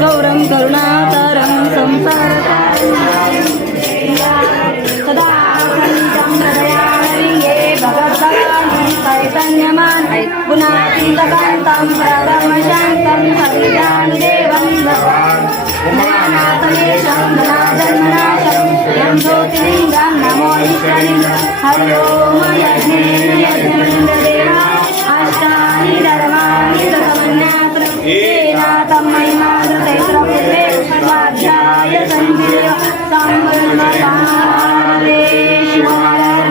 गौरं करुणातरं संसारतारं सदा सन्तं हृदयानलिङ्गे भगवद्भक्तं चैतन्यमान् गुणातीतकान्तं परमशान्तं सवितानुदेवं ज्ञानातमेशं धनाजन्मनाशं यं ज्योतिलिङ्गं नमो ईश्वरिं हरि ओम यज्ञेन यज्ञेन्द्रदेवा अष्टानि धर्माणि समन्यात्र तमय माधुरेश्वरे स्वाध्याय संजीव संवर्णकालेश्वर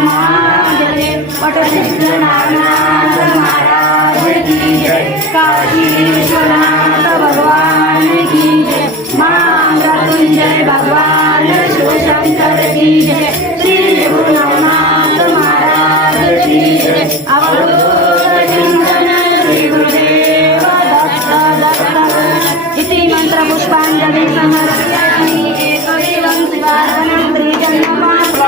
महादेव पटसिद्ध नागनाथ महाराज की जय काशी विश्वनाथ भगवान की जय, श्री गुरु नानक महाराज की जय। अवधूत चिंतन श्री गुरुदेव दत्त इति मंत्र पुष्पांजलि समर्पयामि। एकविधं शिवार्पणं श्रीजन्ममात्र